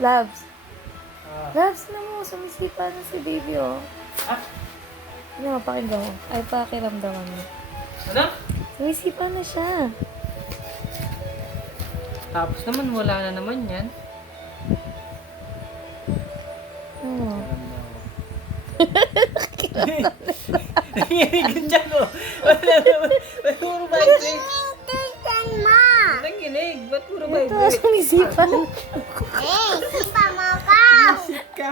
Labs. Labs na mo, sumisipa na si baby, oh. Ah? Ano, mapakinggan mo. Ay, pakiramdaman mo. Ano? Sumisipa na siya. Tapos naman, wala na naman yan. Ano? Nanginig dyan, oh. Wala naman. Ba't puro vibrate? Tingnan mo. Nanginig. Ba't puro Ito, vibrate? sumisipa na. Sipa mo ka. Isip ka.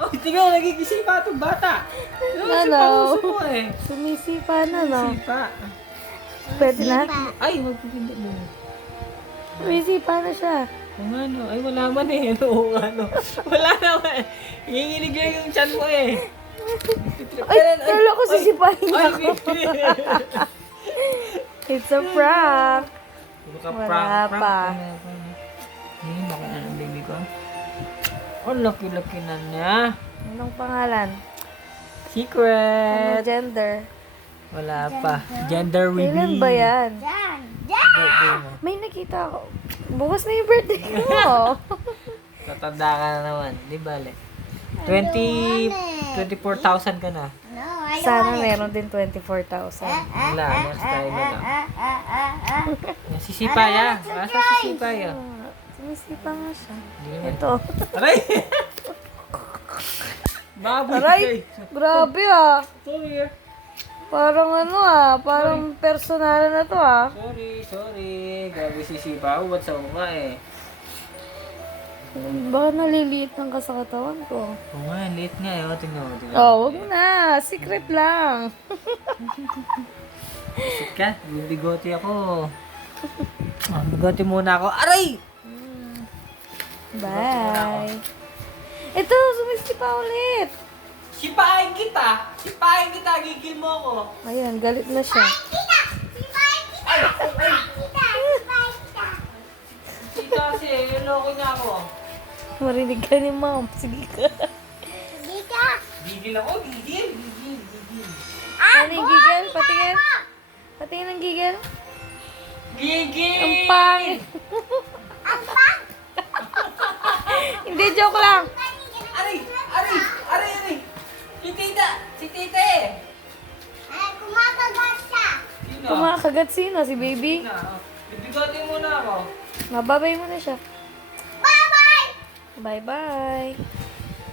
Oh, tingnan mo, nagigising pa itong bata. Ano? Puso mo eh. Sumisipa na, no? Sipa. Pwede na? Ay, magpipindot mo. Sumisipa na siya. Kung ano, ay wala man eh. Ano. Wala naman. Hinginig lang yung chan mo eh. Ay, kala ko sisipahin Ay, ako. It's a prank. Wala pa. Hindi, baka na ng baby ko. Oh, laki-laki na niya. Anong pangalan? Secret. Ano gender? Wala pa. Gender reveal. Kailan ba yan? Yan. Birthday mo. May nakita ako. Bukas na yung birthday ko. Tatanda ka na naman. Di bale. 24,000 ka na. No, I don't Sana want it. meron din 24,000. Wala, next time na lang. Yan, si Sipaya. Asa si Sipaya? Sumisipa nga siya. Hindi naman. Ito. Aray! Baboy! Aray! Grabe ah. Sorry. Parang ano ah. Parang personal na to ah. Sorry. Grabe si Sipa. Ba't sa mga eh? Baka naliliit ng ka sa katawan ko. Oo nga, late nga eh. O, tingnan mo. Oh, wag na. Secret lang. Sit ka. Bigote ako. Bigote muna ako. Aray! Bye. Ito, sumisipa ulit. Sipahin kita! Gigil mo ako! Ayan, galit na siya. Kita. Sipahin kita. Sipahin kita. Sipahin kita. Tita kasi, loko niya ako. Marinig ka ni ma'am. Sige ka. Hindi ka. Gigil ako, gigil. Ano yung gigil? Patingin. Patingin ng gigil. Gigil! Ang pangit. Hindi, joke lang. Aray! Si tita eh! Kumakagat siya. Sino? Kumakagat sino? Si baby? Bibigote muna ako. Mababay mo na siya. Bye-bye. Bye-bye.